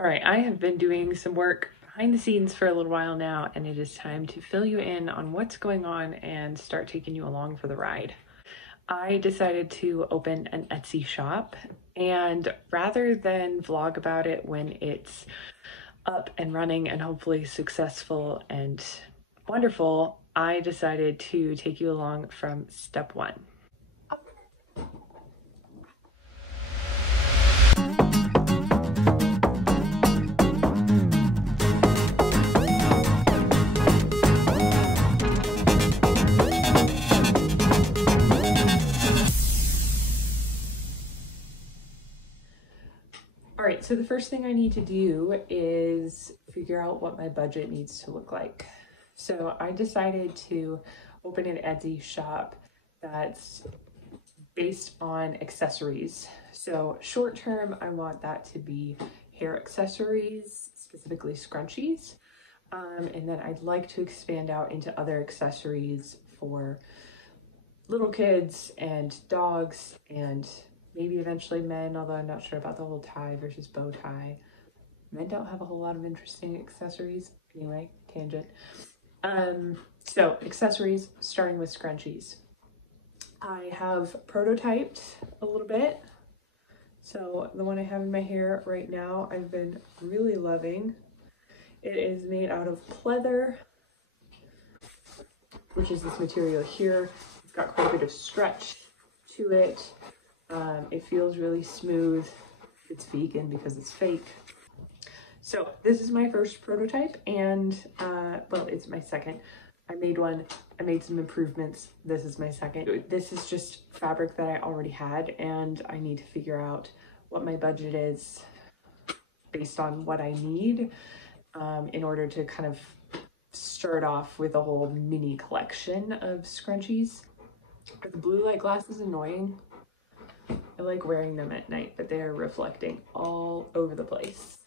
All right, I have been doing some work behind the scenes for a little while now, and it is time to fill you in on what's going on and start taking you along for the ride. I decided to open an Etsy shop, and rather than vlog about it when it's up and running and hopefully successful and wonderful, I decided to take you along from step one. All right, so the first thing I need to do is figure out what my budget needs to look like. So I decided to open an Etsy shop that's based on accessories. So short term, I want that to be hair accessories, specifically scrunchies. And then I'd like to expand out into other accessories for little kids and dogs and maybe eventually men, although I'm not sure about the whole tie versus bow tie. Men don't have a whole lot of interesting accessories. Anyway, tangent. So accessories, starting with scrunchies. I have prototyped a little bit. So the one I have in my hair right now, I've been really loving. It is made out of pleather, which is this material here. It's got quite a bit of stretch to it. It feels really smooth. It's vegan because it's fake. So this is my first prototype, and well, it's my second. I made one, I made some improvements. This is my second. This is just fabric that I already had, and I need to figure out what my budget is based on what I need in order to kind of start off with a whole mini collection of scrunchies. Are the blue light glasses annoying? I like wearing them at night, but they are reflecting all over the place.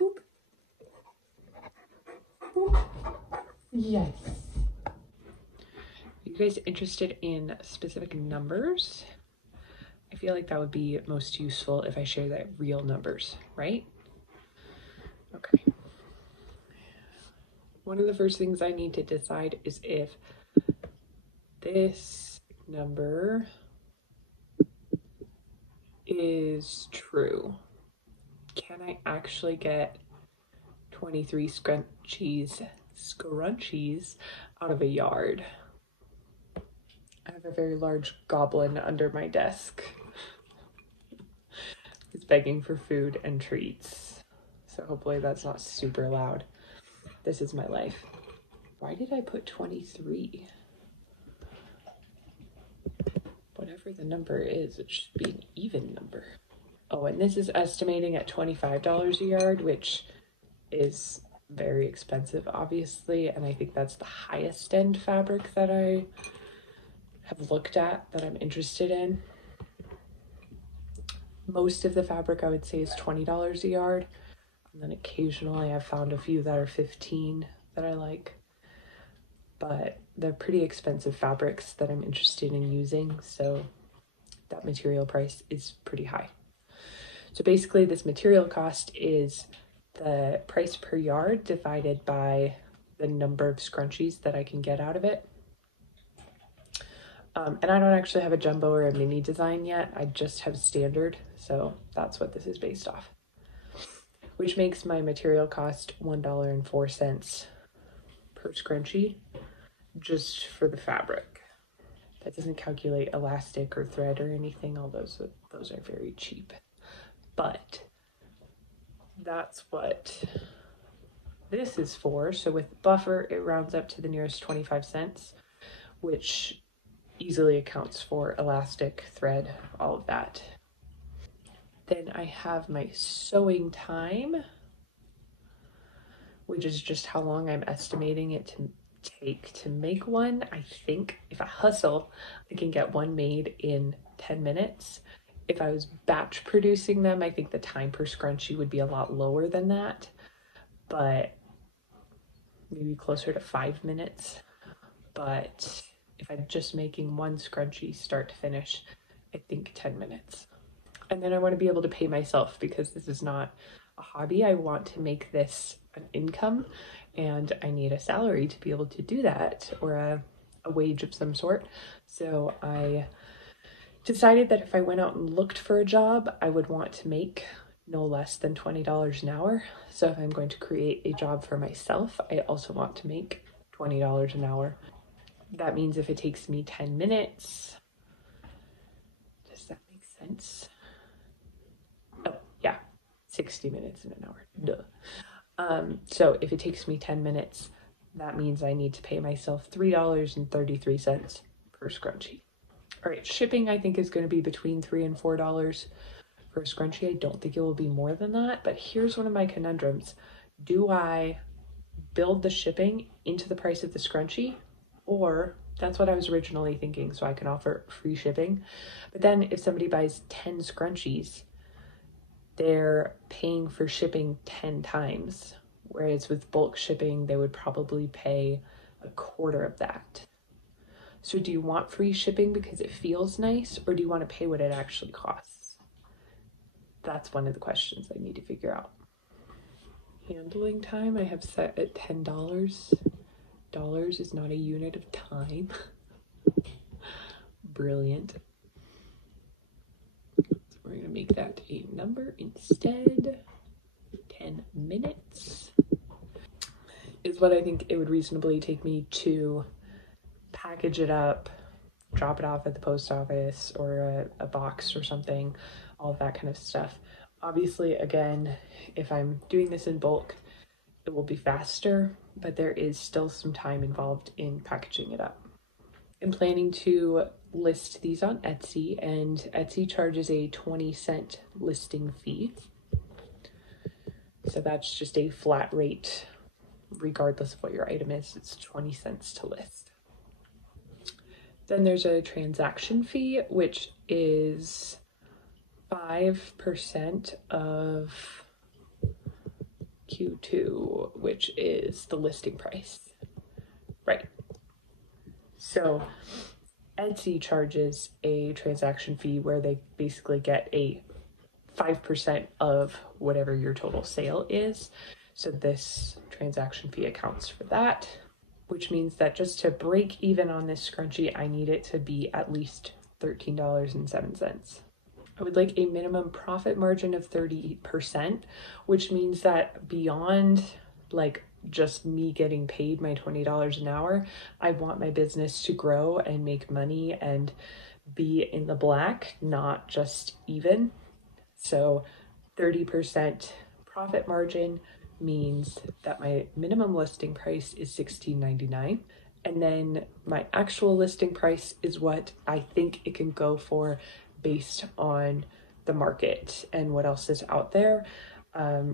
Boop. Boop. Yes. Are you guys interested in specific numbers? I feel like that would be most useful if I share that real numbers, right? Okay. One of the first things I need to decide is if this number is true. Can I actually get 23 scrunchies out of a yard? I have a very large goblin under my desk. He's begging for food and treats. So hopefully that's not super loud. This is my life. Why did I put 23? Whatever the number is, it should be an even number. Oh, and this is estimating at $25 a yard, which is very expensive, obviously. And I think that's the highest end fabric that I have looked at that I'm interested in. Most of the fabric I would say is $20 a yard. And then occasionally I've found a few that are $15 that I like. But they're pretty expensive fabrics that I'm interested in using, so that material price is pretty high. So basically this material cost is the price per yard divided by the number of scrunchies that I can get out of it. And I don't actually have a jumbo or a mini design yet, I just have standard, so that's what this is based off. Which makes my material cost $1.04 per scrunchie, just for the fabric. That doesn't calculate elastic or thread or anything, all those are very cheap. But that's what this is for. So with buffer, it rounds up to the nearest 25 cents, which easily accounts for elastic, thread, all of that. Then I have my sewing time, which is just how long I'm estimating it to take to make one. I think if I hustle, I can get one made in 10 minutes. If I was batch producing them, I think the time per scrunchie would be a lot lower than that, but maybe closer to 5 minutes. But if I'm just making one scrunchie start to finish, I think 10 minutes. And then I want to be able to pay myself, because this is not a hobby. I want to make this an income, and I need a salary to be able to do that, or a wage of some sort. So I decided that if I went out and looked for a job, I would want to make no less than $20 an hour. So if I'm going to create a job for myself, I also want to make $20 an hour. That means if it takes me 10 minutes, does that make sense? Oh, yeah, 60 minutes in an hour, duh. So if it takes me 10 minutes, that means I need to pay myself $3.33 per scrunchie. All right, shipping I think is going to be between $3 and $4 for a scrunchie. I don't think it will be more than that, but here's one of my conundrums. Do I build the shipping into the price of the scrunchie? Or that's what I was originally thinking, so I can offer free shipping. But then if somebody buys 10 scrunchies, they're paying for shipping 10 times. Whereas with bulk shipping, they would probably pay a quarter of that. So do you want free shipping because it feels nice, or do you want to pay what it actually costs? That's one of the questions I need to figure out. Handling time I have set at $10. Dollars is not a unit of time. Brilliant. So we're going to make that a number instead. 10 minutes is what I think it would reasonably take me to package it up, drop it off at the post office or a box or something, all of that kind of stuff. Obviously, again, if I'm doing this in bulk, it will be faster, but there is still some time involved in packaging it up. I'm planning to list these on Etsy, and Etsy charges a 20-cent listing fee. So that's just a flat rate, regardless of what your item is. It's 20 cents to list. Then there's a transaction fee, which is 5% of Q2, which is the listing price. Right. So Etsy charges a transaction fee where they basically get a 5% of whatever your total sale is. So this transaction fee accounts for that, which means that just to break even on this scrunchie, I need it to be at least $13.07. I would like a minimum profit margin of 30%, which means that beyond like just me getting paid my $20 an hour, I want my business to grow and make money and be in the black, not just even. So 30% profit margin means that my minimum listing price is $16.99. And then my actual listing price is what I think it can go for based on the market and what else is out there.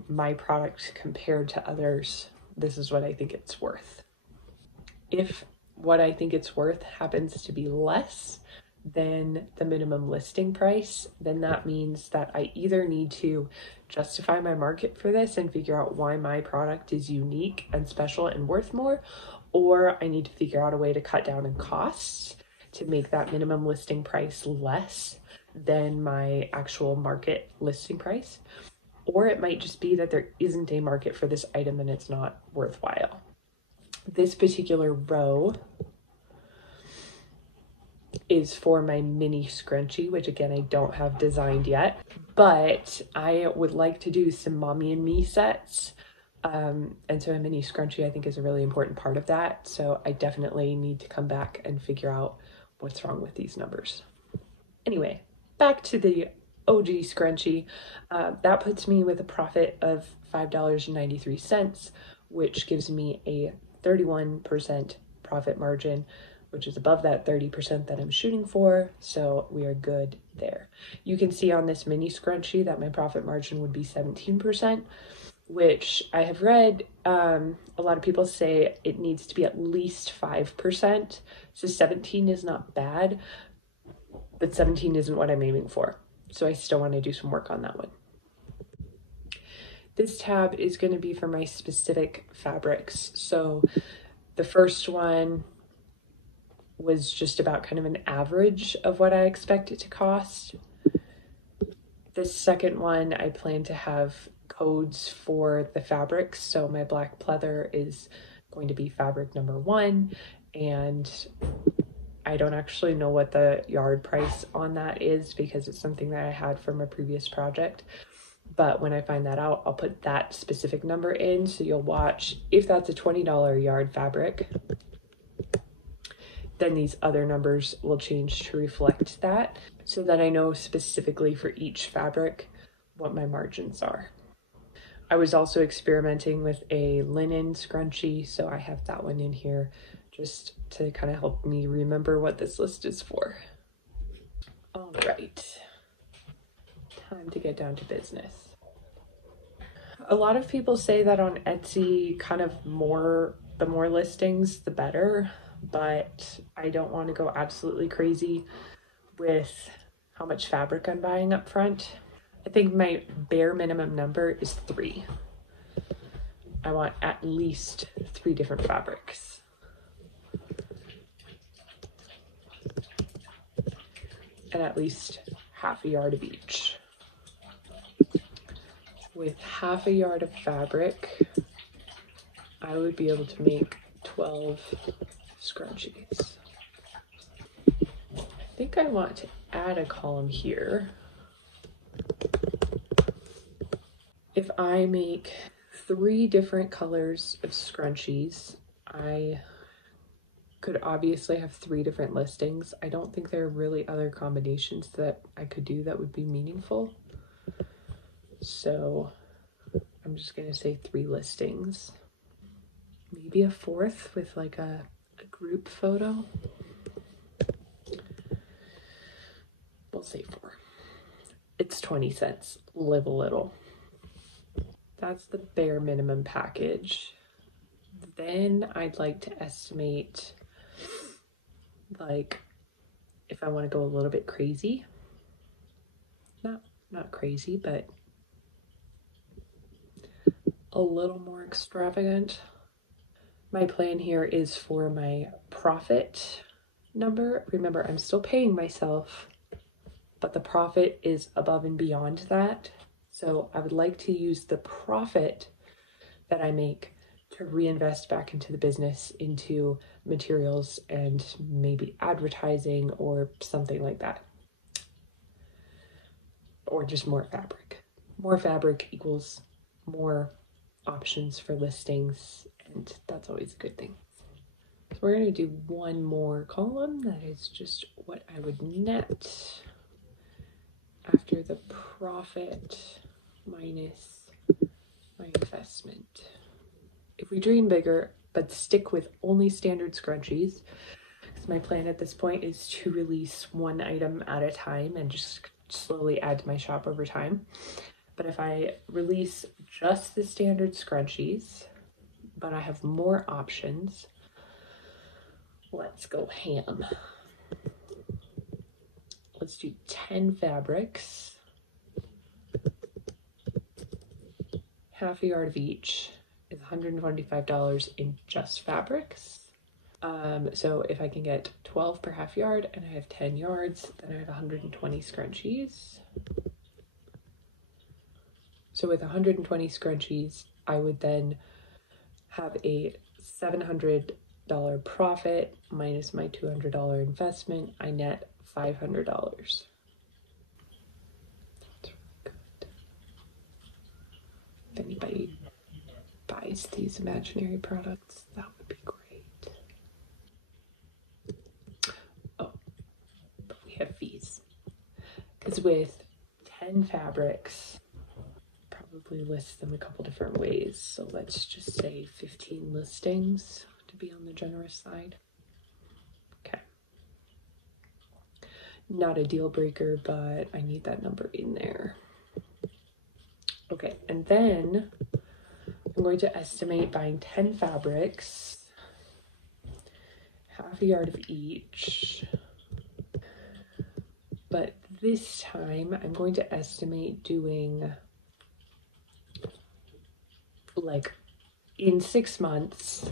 My product compared to others, this is what I think it's worth. If what I think it's worth happens to be less than the minimum listing price, then that means that I either need to justify my market for this and figure out why my product is unique and special and worth more, or I need to figure out a way to cut down on costs to make that minimum listing price less than my actual market listing price. Or it might just be that there isn't a market for this item and it's not worthwhile. This particular row is for my mini scrunchie, which again, I don't have designed yet, but I would like to do some mommy and me sets. And so a mini scrunchie I think is a really important part of that. So I definitely need to come back and figure out what's wrong with these numbers. Anyway, back to the OG scrunchie. That puts me with a profit of $5.93, which gives me a 31% profit margin, which is above that 30% that I'm shooting for. So we are good there. You can see on this mini scrunchie that my profit margin would be 17%, which I have read a lot of people say it needs to be at least 5%. So 17 is not bad, but 17 isn't what I'm aiming for. So I still want to do some work on that one. This tab is going to be for my specific fabrics. So the first one was just about kind of an average of what I expect it to cost. The second one, I plan to have codes for the fabrics. So my black pleather is going to be fabric number 1, and I don't actually know what the yard price on that is because it's something that I had from a previous project. But when I find that out, I'll put that specific number in. So you'll watch if that's a $20 yard fabric, then these other numbers will change to reflect that so that I know specifically for each fabric what my margins are. I was also experimenting with a linen scrunchie, so I have that one in here just to kind of help me remember what this list is for. All right, time to get down to business. A lot of people say that on Etsy, kind of the more listings, the better, but I don't want to go absolutely crazy with how much fabric I'm buying up front. I think my bare minimum number is 3. I want at least 3 different fabrics. And at least half a yard of each. With half a yard of fabric, I would be able to make 12 scrunchies. I think I want to add a column here. If I make 3 different colors of scrunchies, I could obviously have 3 different listings. I don't think there are really other combinations that I could do that would be meaningful. So I'm just gonna say 3 listings. Maybe a 4th with like a group photo. We'll say 4. It's 20 cents, live a little. That's the bare minimum package. Then I'd like to estimate, like, if I want to go a little bit crazy. Not crazy, but a little more extravagant. My plan here is for my profit number. Remember, I'm still paying myself, but the profit is above and beyond that. So I would like to use the profit that I make to reinvest back into the business, into materials and maybe advertising or something like that. Or just more fabric. More fabric equals more options for listings, and that's always a good thing. So we're going to do one more column that is just what I would net after the profit minus my investment. If we dream bigger, but stick with only standard scrunchies, because my plan at this point is to release 1 item at a time and just slowly add to my shop over time. But if I release just the standard scrunchies, but I have more options, let's go ham. Let's do 10 fabrics, half a yard of each is $125 in just fabrics. So if I can get 12 per half yard and I have 10 yards, then I have 120 scrunchies. So with 120 scrunchies, I would then have a $700 profit minus my $200 investment. I net $500. That's really good. If anybody buys these imaginary products, that would be great. Oh, but we have fees. Because with 10 fabrics, probably list them a couple different ways. So let's just say 15 listings to be on the generous side. Okay. Not a deal breaker, but I need that number in there. Okay, and then I'm going to estimate buying 10 fabrics, half a yard of each. But this time I'm going to estimate doing, like, in 6 months,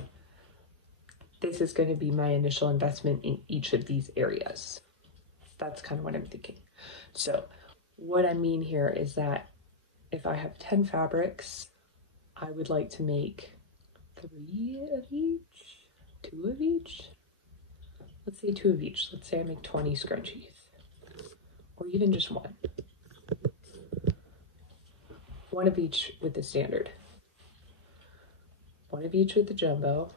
this is going to be my initial investment in each of these areas. That's kind of what I'm thinking. So what I mean here is that if I have 10 fabrics, I would like to make 3 of each, 2 of each. Let's say 2 of each. Let's say I make 20 scrunchies, or even just 1. 1 of each with the standard. 1 of each with the jumbo.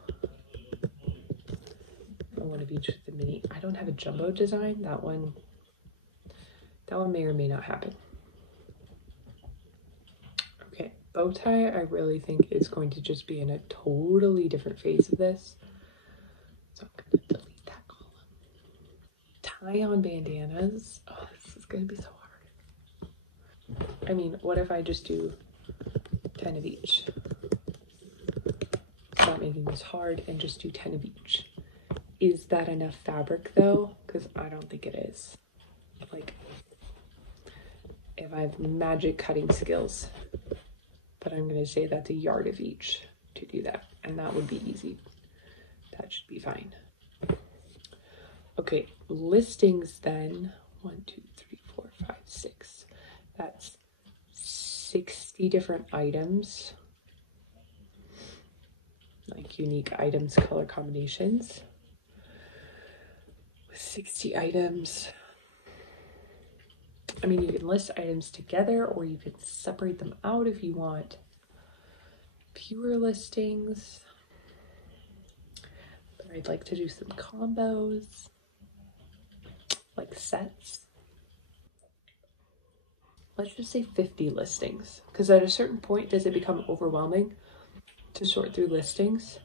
And 1 of each with the mini. I don't have a jumbo design. That one may or may not happen. Okay, bow tie, I really think is going to just be in a totally different phase of this. So I'm going to delete that column. Tie-on bandanas. Oh, this is going to be so hard. I mean, what if I just do 10 of each? Stop making this hard and just do 10 of each. Is that enough fabric though? Because I don't think it is. Like, if I have magic cutting skills, but I'm going to say that's a yard of each to do that, and that would be easy. That should be fine. Okay, listings then. 1, 2, 3, 4, 5, 6. That's 60 different items, like unique items, color combinations. With 60 items, I mean, you can list items together or you can separate them out if you want fewer listings. But I'd like to do some combos, like sets. Let's just say 50 listings, because at a certain point, does it become overwhelming to sort through listings?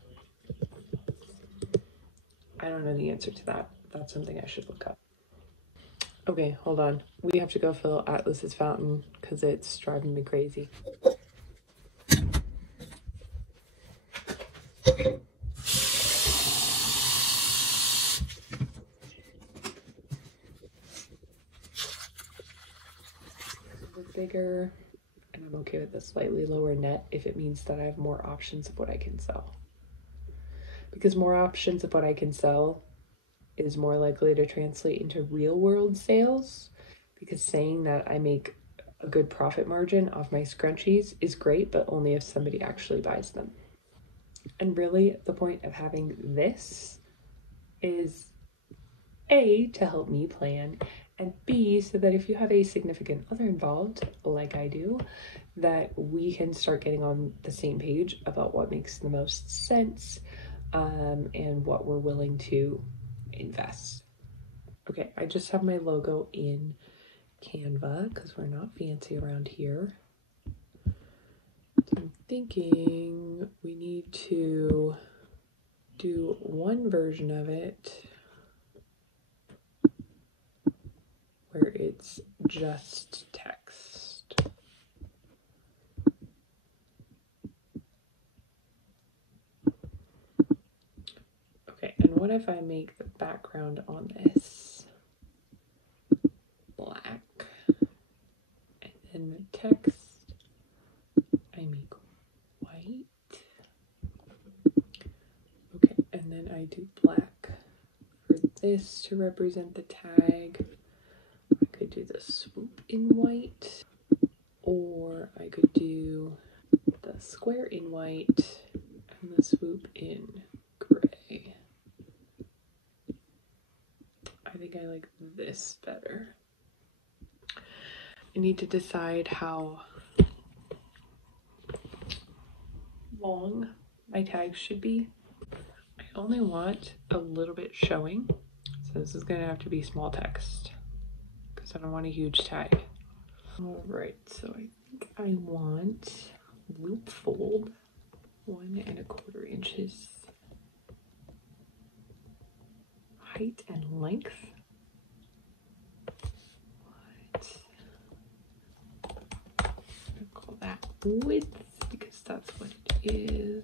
I don't know the answer to that. That's something I should look up. Okay, hold on. We have to go fill Atlas's fountain because it's driving me crazy. Bigger, and I'm okay with a slightly lower net if it means that I have more options of what I can sell. Because more options of what I can sell is more likely to translate into real world sales, because saying that I make a good profit margin off my scrunchies is great, but only if somebody actually buys them. And really the point of having this is A, to help me plan, and B, so that if you have a significant other involved, like I do, that we can start getting on the same page about what makes the most sense, and what we're willing to invest. Okay, I just have my logo in Canva because we're not fancy around here. So I'm thinking we need to do one version of it where it's just text. Okay, and what if I make the background on this black, and then the text I make white? Okay, and then I do black for this to represent the tag. I could do the swoop in white, or I could do the square in white and the swoop in gray. I think I like this better. I need to decide how long my tags should be. I only want a little bit showing, so this is gonna have to be small text because I don't want a huge tag. All right, so I think I want loop fold 1 1/4 inches height and length. I'm gonna call that width because that's what it is.